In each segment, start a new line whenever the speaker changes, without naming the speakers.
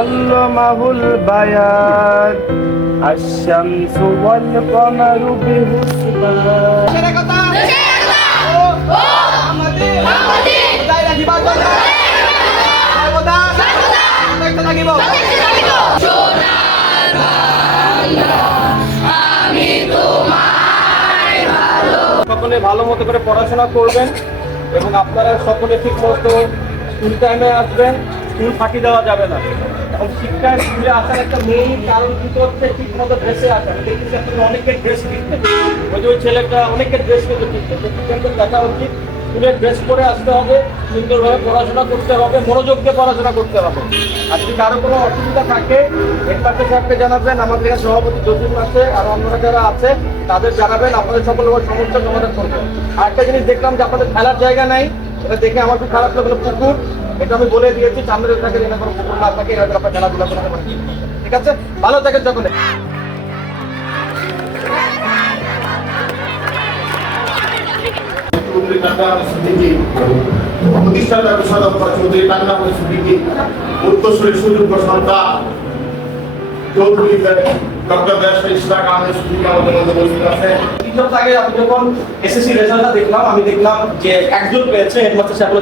আল্লামাহুল বায়াত আশ-শামসু ওয়াল কমারু
সকলে ভালো মতো করে পড়াশোনা করবেন এবং আপনারা সকলে ঠিক মতো স্কুল টাইমে আসবেন। স্কুল ফাঁকি দেওয়া যাবে না। এবং শিক্ষায় স্কুলে আসার একটা মেইন কারণ কিন্তু হচ্ছে ঠিকমতো ড্রেসে আসা। দেখেছি অনেকের ড্রেস কিনতেন ওই যে ওই ছেলেটা অনেকের ড্রেস কিন্তু কিন্তু দেখা উচিত। স্কুলের ড্রেস পরে আসতে হবে, সুন্দরভাবে পড়াশোনা করতে হবে, মনোযোগ দিয়ে পড়াশোনা করতে হবে। আর যদি কারও কোনো অসুবিধা থাকে হেডমাস্টার সাহেবকে জানাবেন। আমাদের এখানে সভাপতি জসিম আছে আর অন্যরা যারা আছে, তাদের জানাবেন। আপনাদের সকল সমস্যার সমাধান করবে। আর একটা জিনিস দেখলাম যে আপনাদের খেলার জায়গা নাই। এটা দেখে আমার খুব খারাপ লাগল। পুকুর। এটা আমি বলে দিয়েছি সামনের থাকে যেন কোনো পুকুর না থাকে এটা আপনার খেলাধুলা করতে পারেন ঠিক আছে? ভালো থাকেন
প্রতিষ্ঠাতা সদস্য চৌধুরী কান্না উত্তরসূরি সুযোগ্য চৌধুরী ডক্টর ব্যাসা ইসলাম আহমেদ সিদ্দিকি আমাদের মধ্যে উপস্থিত আছে।
তিনজন আগে আমি যখন এসএসসি রেজাল্টটা দেখলাম আমি দেখলাম যে একজন পেয়েছে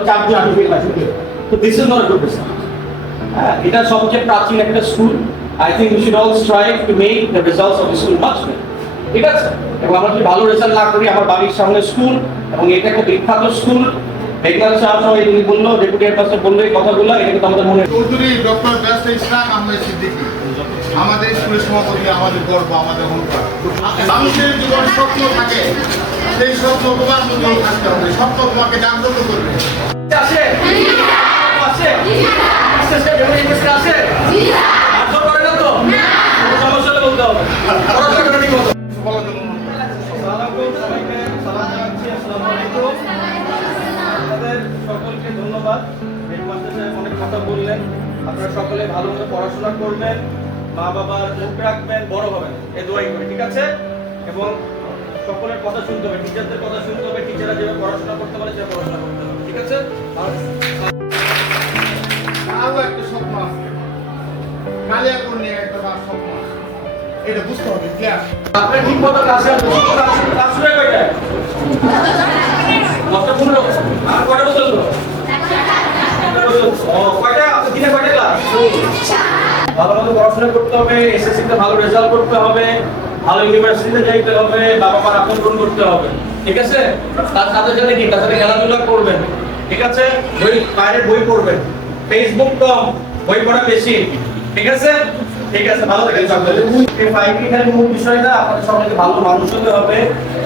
চারজন আমি পেলাম তো দিস ইজ নট গুড হ্যাঁ এটা সবচেয়ে প্রাচীন একটা school I think we should all strive to make the results of school much ঠিক আছে? এবং আমরা যদি ভালো রেজাল্ট না করি আমার বাড়ির সামনে স্কুল এবং এটা একটা বিখ্যাত স্কুল হেডমাস্টার সাহেব সবাই তিনি বলল ডেপুটি হেডমাস্টার বলল এই কথাগুলো এটা কিন্তু আমাদের মনে
চৌধুরী ডক্টর ব্যাসা ইসলাম আহমেদ সিদ্দিকি। আমাদের স্কুলের সভাপতি আমাদের গর্ব আমাদের অহংকার। মানুষের জীবন স্বপ্ন থাকে সেই স্বপ্ন তোমার মধ্যেও থাকতে হবে। স্বপ্ন তোমাকে জাগ্রত করবে।
আছে? আছে ডেপুটি হেডমাস্টার আছে? মারধর করে না সকলকে ধন্যবাদ হেডমাস্টার সাহেব অনেক কথা বললেন আপনারা সকলে ভালো মতো পড়াশোনা করবেন মা বাবার মুখ রাখবেন বড় হবেন এ দোয়াই করি ঠিক আছে এবং সকলের কথা শুনতে হবে টিচারদের কথা শুনতে হবে টিচাররা যেভাবে পড়াশোনা করতে পারে সেভাবে পড়াশোনা করতে হবে ঠিক আছে
আরও এটা বুঝতে হবে ক্লিয়ার
আপনি ঠিক মতো ক্লাস শুরু তার সাথে সাথে কি? খেলাধুলা করবেন। ঠিক আছে? বই, বাইরের বই পড়বেন। ফেসবুক কম বই পড়া বেশি ঠিক আছে? ঠিক আছে, ভালো থাকেন সকলে। এই ফাইভটি এখানে মূল বিষয় না আপনাদের সকলকে ভালো মানুষ হতে হবে।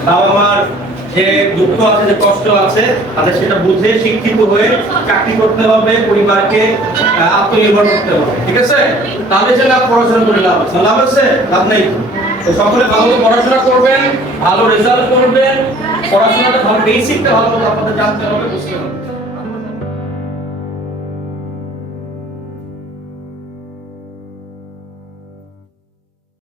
বাবা মার যে দুঃখ আছে, যে কষ্ট আছে, তাদের সেটা বুঝে, শিক্ষিত হয়ে চাকরি করতে হবে, পরিবারকে আত্মনির্ভর করতে হবে। ঠিক আছে? তাহলে লাভ পড়াশোনা করে লাভ আছে। লাভ আছে? লাভ নেই। সকলে ভালো পড়াশোনা করবেন, ভালো রেজাল্ট করবেন। পড়াশোনাটা ভালো বেসিকটা ভালো আপনাদের জানতে হবে, বুঝতে হবে।